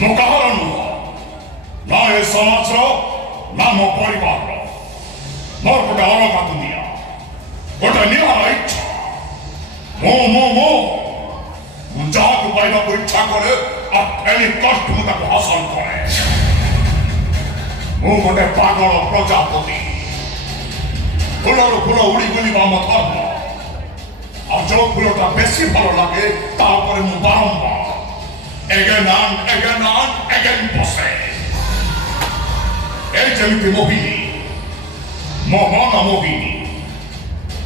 ମୁଁ କାହାର ନୁହଁ, ନା ଏ ସମାଜର ନା ମୋ ପରିବାରର। ମୋର ଗୋଟେ ଅଲଗା ଦୁନିଆ, ଗୋଟେ ନିଆରା ଇଚ୍ଛା। ମୁଁ ଯାହାକୁ ପାଇବାକୁ ଇଚ୍ଛା କରେ ଆଉ ଏଣି କଷ୍ଟ ମୁଁ ତାକୁ ହାସଲ କରେ। ମୁଁ ଗୋଟେ ପାଗଳ ପ୍ରଜାପତି। ଫୁଲରୁ ଫୁଲ ଉଡ଼ି ବୁଲିବା ମୋ ଧର୍ମ। ଆଉ ଯୋଉ ଫୁଲଟା ବେଶୀ ଭଲ ଲାଗେ ତା ଉପରେ ମୁଁ ବାରମ୍ବାର again ବସେ। ଏ ଯେମିତି ମୋହିନୀ, ମୋ ମନ ମୋହିନୀ।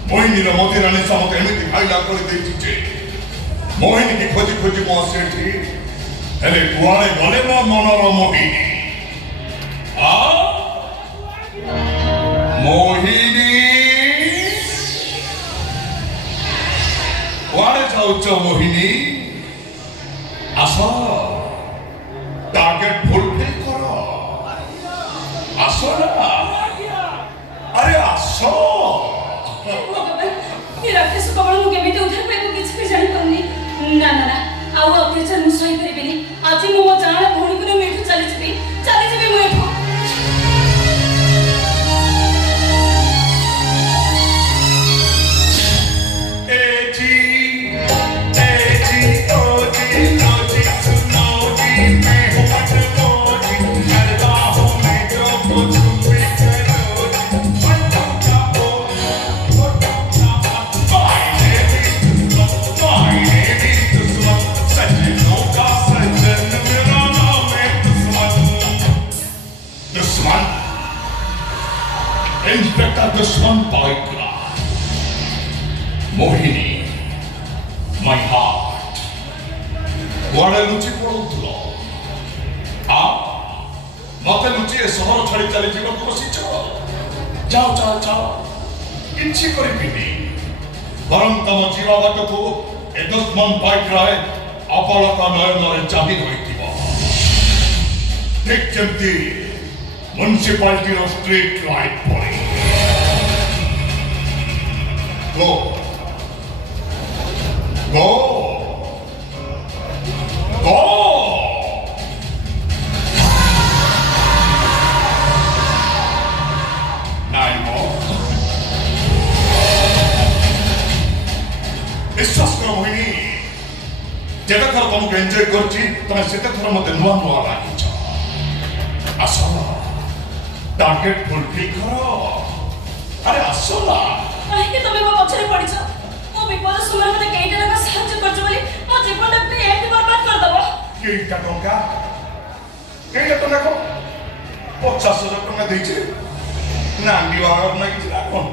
ମୋହିନୀର ମଦିରା ନିଶା ମତେ ଏମିତି ଖାଇଲା କରିଦେଇଛି ଯେ ମୋହିନୀ କି ଖୋଜି ଖୋଜି ମୁଁ ସେଠି, ହେଲେ କୁଆଡ଼େ ଗଲେ ମୋ ମନର ମୋହିନୀ? ମୋହିନୀ କୁଆଡ଼େ ଯାଉଛ ମୋହିନୀ? ଆସ, টার্গেট ফুলফিল করো। আসো না, আরে আসো। রাক্ষস কবল মু কেমিতে উদ্ধার পাইব কিছু ବି ଜାଣି পারুনি। না না না, ଆଉ ଅତ୍ୟାଚାର ମୁଁ ସହି ପାରିବିନି। ଆଜି ମୁଁ ମୋ ଜାଣା ଭଉଣୀକୁ ନେଇ ଏଠୁ ଚାଲିଯିବି ମୁଁ ଏଠୁ। दुश्मन पाइकरा मोहिनी माय हार्ट कुआड़े लुचि पड़ुल मत लुचि ए सहर छाड़ी चली जीवन बसीच। जाओ जाओ जाओ, किसी करिबिनी। बरं तम जीवा बाट को ए दुश्मन पाइकरा अपलक नयन चाबी रही ठीक जमती म्युनिसिपालिटी स्ट्रीट लाइट पड़ी। Go. Nine more. विश्वास करो मोहिनी, जेते थर तुमको एंजॉय करछि तमे सेते थर मते नुआ लागिछ। आसो, टार्गेट फुलफिल करो। अरे आसो ना। काहे तमे मो पछरे पडिछ? मो विपद समय मते केइटा टका साहाय्य करछ बोली मो जीवनटा पे एंड बर्बाद कर दबो। केइटा टका को 50,000 टका देइछि ना विवाह ना कि राखन।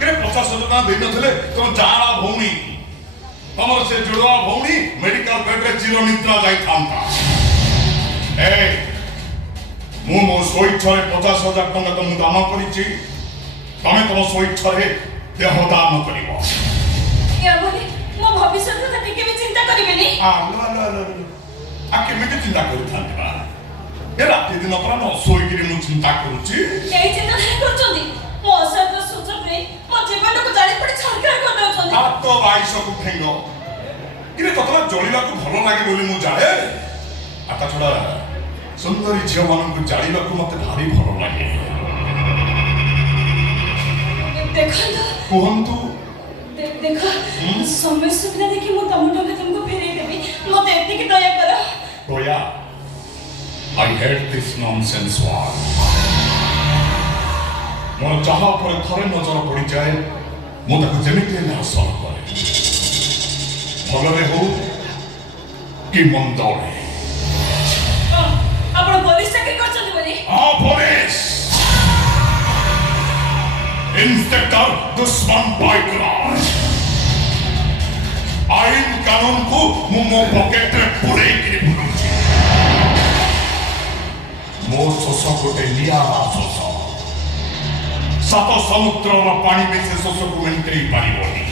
के 50,000 टका देइ नथले तो जाना भौणी हमर से जुड़वा भौणी मेडिकल बेड रे चिर निद्रा जाई थांता। मो स्वेच्छारे 50,000 टका तो दान करिछि, तमे तुम स्वेच्छारे देह दान करिवो। या बोली मो भविष्य କଥା ଟିକେ ବି ଚିନ୍ତା କରିବେନି। केमिति चिंता करिथांती बा? ए राति दिन परा न सोइगिरी मु चिंता करूछि। एई चिंता नहीं करछोंदी मो असत सुचरे मो जीवन को जाली पड़ी छरकर कर दउछोंदी। आ तो बाईस को फेंगो किरे ततला जळिला को भलो लागे बोली मु जाने। आता छोड़ा सुंदरी झियो मान को जाळिला को मते भारी भलो लागे। देखंतु कोहंतु देखो समय सुविधा देखि मो टमाटो के तुमको फेरे देबी। मते एतिकी दया करो। दया? I hate this nonsense war. मोर चाहा पर थरे नजर पड़ी जाए मु ताको जेमिति ने हासिल करे। भलरे हो कि मंदरे। आपण पुलिस चाकरी करछथि बोली? हां पुलिस। इंस्पेक्टर दुश्मन पाइकरा। आईन कानून को मो पॉकेट रे पुरे के बुलुछि। मो सोस गोटे नियारा सोस। सात समुद्र रो पानी में से सोस को मेंटेन पारिबोनी।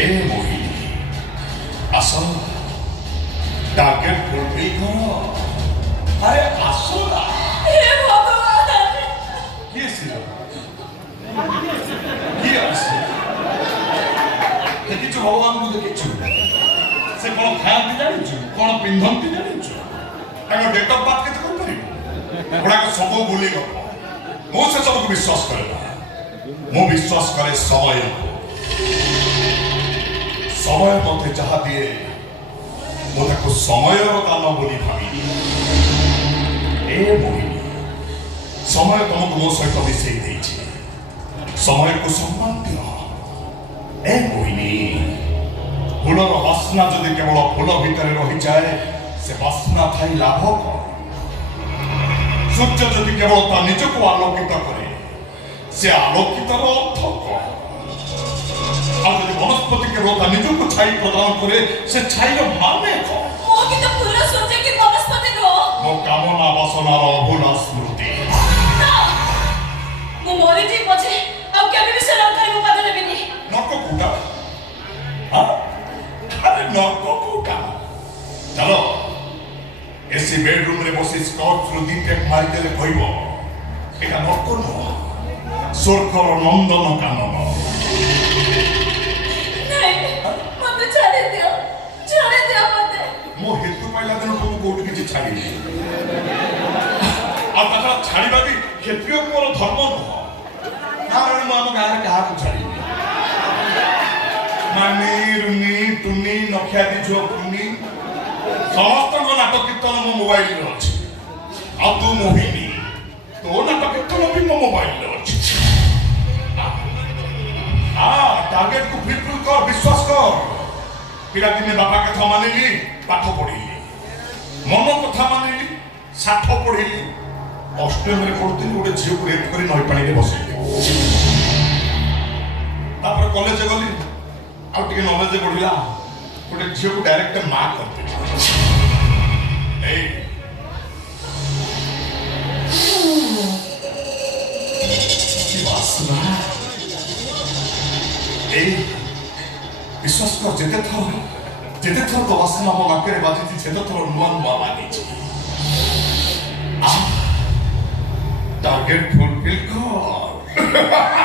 ए मोहिनी आसो, टार्गेट फुलफिल करो। अरे आसो ना। हे भगवान किए सिलो किए आसो देखिछु भगवान को देखिछु से कौन खाती जानिଛୁ कौन पिंधंती जानिଛୁ ତାଙ୍କ ଡେଟ୍ ଅଫ୍ ବାର୍ଥ କେତେ କରିପାରିବୁ ଗୁଡ଼ାକ ସବୁ ଭୁଲି ଗପ ମୁଁ ସେ ସବୁକୁ ବିଶ୍ୱାସ କରେ ନା ମୁଁ ବିଶ୍ୱାସ କରେ ସମୟକୁ ସମୟ ମୋତେ ଯାହା ଦିଏ ମୁଁ ତାକୁ ସମୟର ଦାନ ବୋଲି ଭାବିଲି ଏ ମୋହିନୀ ସମୟ ତମକୁ ମୋ ସହିତ ମିଶେଇ ଦେଇଛି ସମୟକୁ ସମ୍ମାନ ଦିଅ ଏ ମୋହିନୀ ଫୁଲର ବାସ୍ନା ଯଦି କେବଳ ଫୁଲ ଭିତରେ ରହିଯାଏ ସେ ବାସ୍ନା ଥାଇ ଲାଭ କଣ ସୂର୍ଯ୍ୟ ଯଦି କେବଳ ତା ନିଜକୁ ଆଲୋକିତ କରେ ସେ ଆଲୋକିତର ଅର୍ଥ କଣ ଆଉ ଯଦି ବନସ୍ପତି କେବଳ ତା ନିଜକୁ ଛାଇ ପ୍ରଦାନ କରେ ସେ ଛାଇର ମାନେ କଣ ମୁଁ କିନ୍ତୁ ଫୁଲ ସୂର୍ଯ୍ୟ କି ବନସ୍ପତି ନୁହଁ ମୋ କାମନା ବାସନାର ଅଭୁଲା ସ୍ମୃତି ମୁଁ ମରିଯିବି ପଛେ ଆଉ କେବେ ବି ସେ ଲଙ୍କାରେ ମୁଁ ପାଦ ଦେବିନି ନର୍କ କୋଉଟା ଆରେ ନର୍କ କୋଉଟା ଚାଲ ଏସି ବେଡରୁମ୍ ରେ ବସି ସ୍କଚ୍ ଦି ଟେକ୍ ମାରିଦେଲେ କହିବ ଏଟା ନର୍କ ନୁହଁ ସ୍ୱର୍ଗର ନନ୍ଦନ କାନନ ମତେ ଛାଡ଼ି ଦିଅ ମତେ ମୋ ହେତୁ ପାଇଲା ଦିନ ତମକୁ କୋଉଠି କିଛି ଛାଡ଼ିନି ଆଉ ତାଛଡ଼ା ଛାଡ଼ିବା ବି କ୍ଷତ୍ରିୟ ମୋର ଧର୍ମ ନୁହଁ କାରଣ ମୁଁ ଆମ ଗାଁରେ କାହାକୁ ଛାଡ଼ିନି ମାନି ରୁନି ଟୁନି ନଖିଆଦି ଝିଅ ଟୁନି ସମସ୍ତଙ୍କ ନାଟ କୀର୍ତ୍ତନ ମୋ ମୋବାଇଲରେ ଅଛି ଆଉ ତୁ ମୋହିନୀ ତୋ ନାଟ କୀର୍ତ୍ତନ ବି ମୋ ମୋବାଇଲରେ ଅଛି टारगेट को फुलफिल कर विश्वास कर पिलादिने बापा कथा मानिली पाठ पढ़िली मन कथा मानिली साठ पढ़िली अष्टम रे पढ़ती गोटे झील को रेप कर नई पानी बसैली कॉलेज गली आउ टिके नॉलेज बढ़िला गोटे झील को डायरेक्ट मां करते विश्वास कर जेते थर तो वासना मो नाकरे बाजी जेते थर नुआ नुआ लागी टारगेट फुलफिल कर